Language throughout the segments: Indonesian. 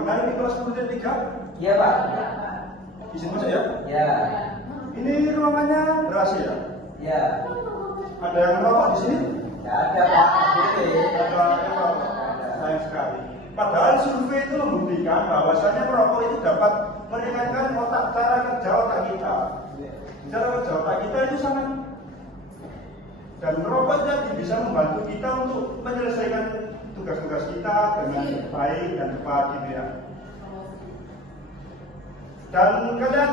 benar ini kelas kemudian 3? Iya Pak. Izin masuk ya? Ya. Ini ruangannya rahasia. Ya. Ada yang merokok di sini? Tidak ada Pak. Ada yang merokok. Sayang sekali. Padahal survei itu membuktikan bahwasannya merokok itu dapat meringankan cara kerja otak kita. Cara kerja otak kita itu sangat, dan merokok jadi bisa membantu kita untuk menyelesaikan tugas-tugas kita dengan baik dan cepat gitu ya. Dan kalian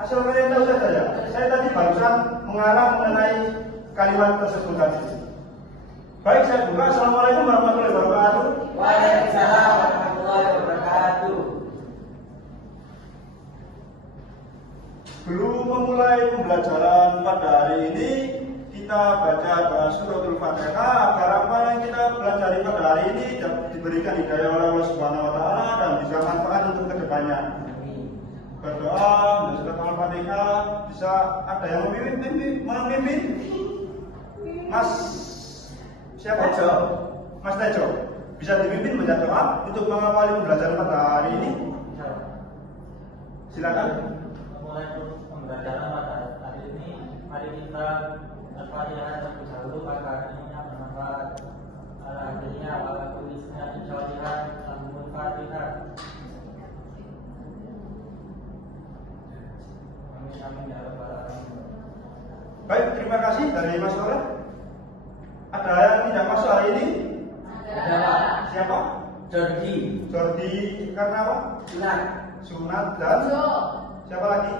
asal kalian tahu saja ya, saya tadi barusan mengarang mengenai kalimat tersebut tadi. Baik, saya buka. Assalamualaikum warahmatullahi wabarakatuh. Waalaikumsalam warahmatullahi wabarakatuh. Belum memulai pembelajaran pada hari ini, kita baca suratul Fatihah agar apa yang kita pelajari pada hari ini diberikan hidayah oleh Allah Subhanahu wa taala dan bisa manfaat untuk kedepannya. Berdoa, surat Al-Fatihah, bisa ada yang memimpin? Mas siapa? Tejo. Mas Tejo, bisa dipimpin baca doa untuk mengawali pembelajaran pada hari ini? Silakan. Mulai pembelajaran pada hari ini, mari kita Al-Fatihah terlebih dahulu agar ilmunya bermanfaat. Akhirnya ala tulisnya insyaallah Al-Fatihah. Amin ya rabbal alamin. Baik, terima kasih dari Mas Soleh. Ada yang tidak masuk hari ini? Ada Pak. Siapa? Jordi. Jordi karena apa? Sunat. Sunat dan siapa lagi?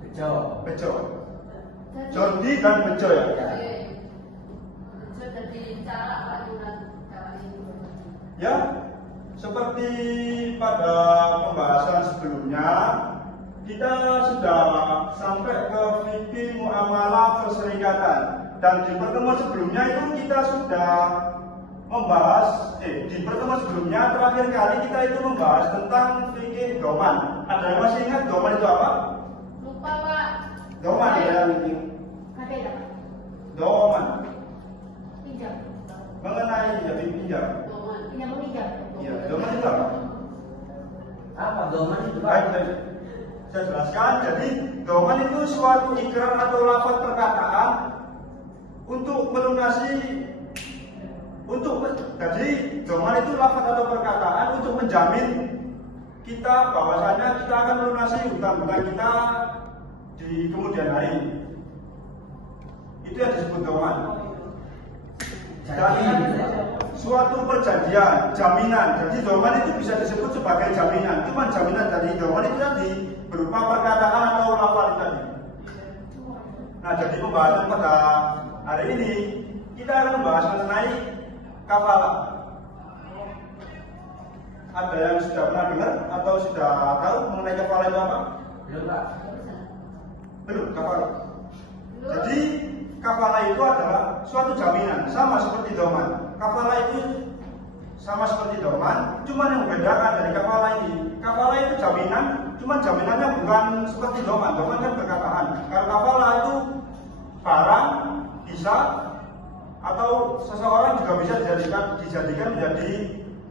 Bejo. Bejo. Jordi dan Bejo ya? Ya, seperti pada pembahasan sebelumnya, kita sudah sampai ke fikih muamalah perserikatan, dan di pertemuan sebelumnya itu kita sudah membahas di pertemuan sebelumnya terakhir kali kita itu membahas tentang fikih doman. Ada yang masih ingat doman itu apa? Lupa Pak. Doman ya, Ada ya? doman Pinjam. mengenai jadi pinjam. Pinjam meminjam. Iya, doman itu apa? Apa doman itu Pak? Baik, saya jelaskan. Jadi doman itu suatu ikrar atau lafaz perkataan untuk melunasi, jadi doman itu lafaz atau perkataan untuk menjamin kita bahwasanya kita akan melunasi hutang-hutang kita di kemudian hari. Itu yang disebut doman. Dan suatu perjanjian, jaminan. Jadi doman itu bisa disebut sebagai jaminan. Cuma jaminan dari doman itu tadi berupa perkataan atau lafaz tadi. Nah, jadi pembahasan pada hari ini kita akan membahas mengenai kafalah. Ada yang sudah pernah dengar atau sudah tahu mengenai kafalah itu apa? Belum Pak. Belum, kafalah. Jadi kafalah itu adalah suatu jaminan, sama seperti doman. Kafalah itu sama seperti doman, cuma yang membedakan dari kafalah ini. Kafalah itu jaminan, cuma jaminannya bukan seperti doman. Doman kan perkataan. Kalau kafalah itu barang bisa, atau seseorang juga bisa dijadikan menjadi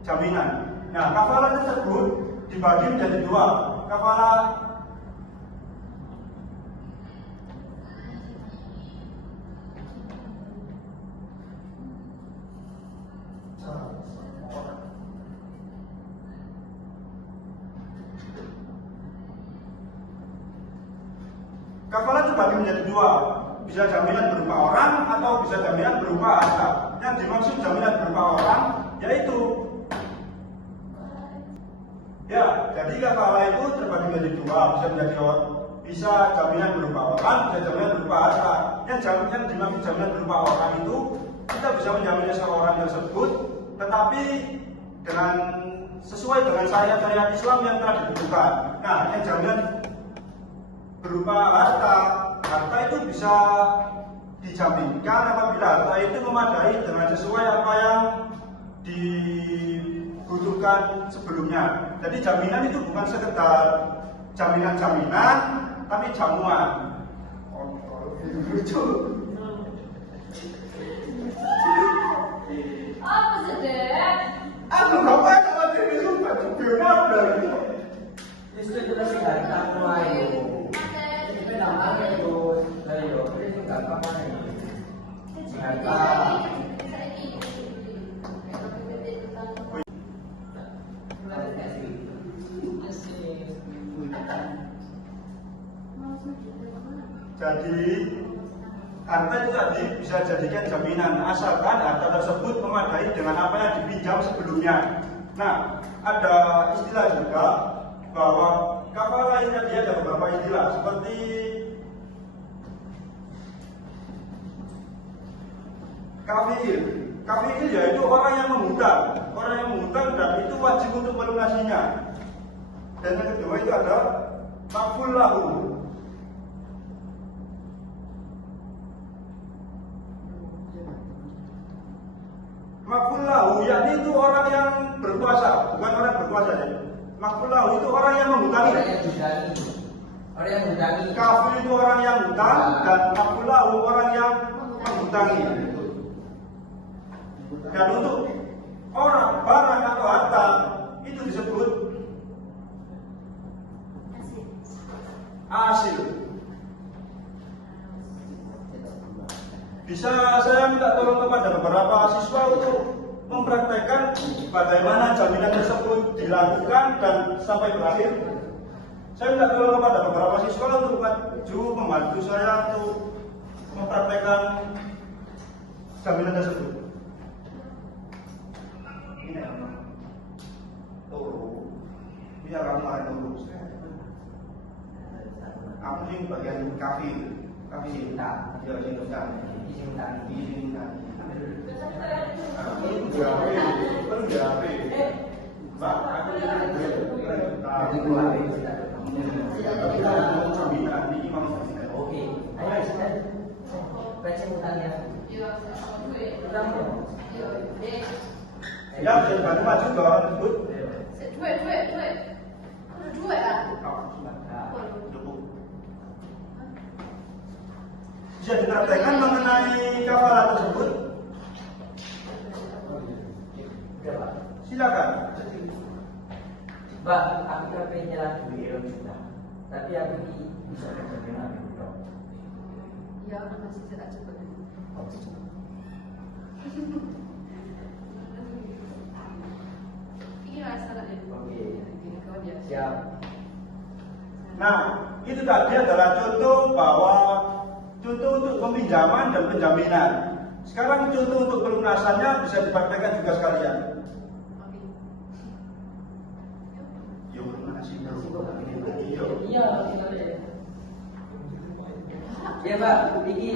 jaminan. Nah, kafalah tersebut dibagi menjadi dua. Kafalah kafalah dibagi menjadi dua. Bisa jaminan berupa orang atau bisa jaminan berupa harta. Yang dimaksud jaminan berupa orang yaitu jadi kafalah itu terbagi menjadi dua, bisa jaminan berupa orang, bisa jaminan berupa harta. Yang dimaksud jaminan berupa orang itu kita bisa menjamin seseorang tersebut, tetapi dengan sesuai dengan syariat Islam yang telah ditentukan. Nah, yang jaminan berupa harta itu bisa dijaminkan apabila harta itu memadai dengan sesuai apa yang dibutuhkan sebelumnya. Jadi jaminan itu bukan sekedar jaminan-jaminan, tapi jamuan. Lucu. Apa sih, Dek? Aku ngapain kalau dia sumpah juga Jadi harta itu tadi bisa jadikan jaminan asalkan harta tersebut memadai dengan apa yang dipinjam sebelumnya. Nah, ada istilah juga bahwa kapal lain tadi ada beberapa istilah seperti kafir. Kafir yaitu orang yang menghutang. Orang yang menghutang dan itu wajib untuk melunasinya. Dan yang kedua itu ada makful lahu. Makful lahu yakni itu orang yang berkuasa, bukan orang berkuasa ya. Makful lahu itu orang yang menghutangi. Orang yang hutangi. Orang yang hutangi. Kafir itu orang yang hutang dan makful lahu orang yang menghutangi. Dan untuk orang, barang atau harta itu disebut hasil. Bisa saya minta tolong kepada beberapa siswa untuk mempraktekkan bagaimana jaminan tersebut dilakukan dan sampai berakhir. Saya minta tolong kepada beberapa siswa untuk maju membantu saya untuk mempraktekkan jaminan tersebut. Ini apa? Turu. Bisa kamu main turu. Kamu sih bagian kafir. Kafir cinta. Ya cinta. Cinta. Cinta. Aku berapa? Mbak, aku Oke. Ayo sudah. Baca hutangnya. Hutang dong. ya bisa bantu maju ke orang tersebut. Bisa dipraktekkan mengenai kafalah tersebut. Silakan. Mbak, aku kan pengen jalan dulu juga. Tapi aku bisa kerja dengan aku. Ya, masih tidak cepat. Ini rasa tak ada. Oke. Ini kau dia. Siap. Nah, itu tadi adalah contoh untuk peminjaman dan penjaminan. Sekarang contoh untuk pelunasannya bisa dipraktekkan juga sekalian. Yuk, lunasi dulu. Iya, ya Mbak, ini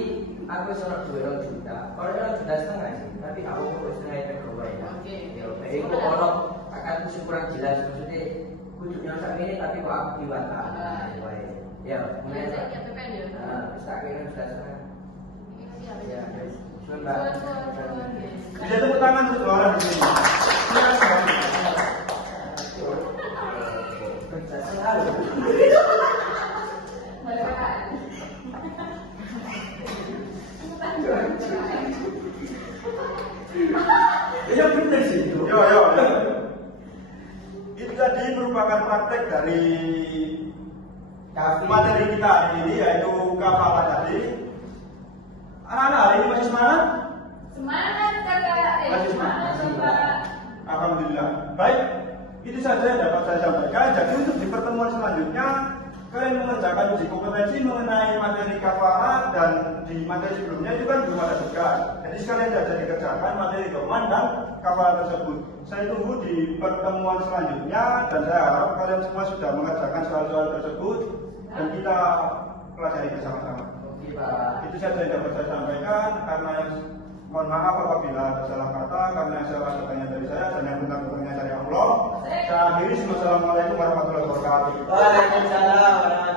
aku seorang 2 juta. Kalau 2,5 juta sih, tapi aku mau setengah itu ke ya. Oke. Ya, itu orang akan kurang jelas maksudnya. Kuduknya sak ini tapi kok aku dibantah. Ya, mulai. Tak kira sudah setengah. Ya, Mbak. Bisa tepuk tangan untuk dua orang di sini. Silakan sekali. Ya benar sih. Yo. Itu tadi merupakan praktek dari materi kita hari ini yaitu kafalah tadi. Anak-anak hari ini masih semangat? Semangat kakak. Masih semangat. Kakak. Alhamdulillah. Baik, itu saja yang dapat saya sampaikan. Jadi untuk di pertemuan selanjutnya kalian mengerjakan uji kompetensi mengenai materi kafalah dan di materi sebelumnya itu kan belum ada tugas. Jadi sekalian saja dikerjakan materi doman dan kafalah tersebut. Saya tunggu di pertemuan selanjutnya dan saya harap kalian semua sudah mengerjakan soal-soal tersebut dan kita pelajari bersama-sama. Oke, Pak. Itu saja yang dapat saya sampaikan. Karena mohon maaf apabila ada salah kata, karena yang salah katanya dari saya dan yang benar katanya dari Allah. Saya akhiri. Wassalamualaikum warahmatullahi wabarakatuh. Waalaikumsalam.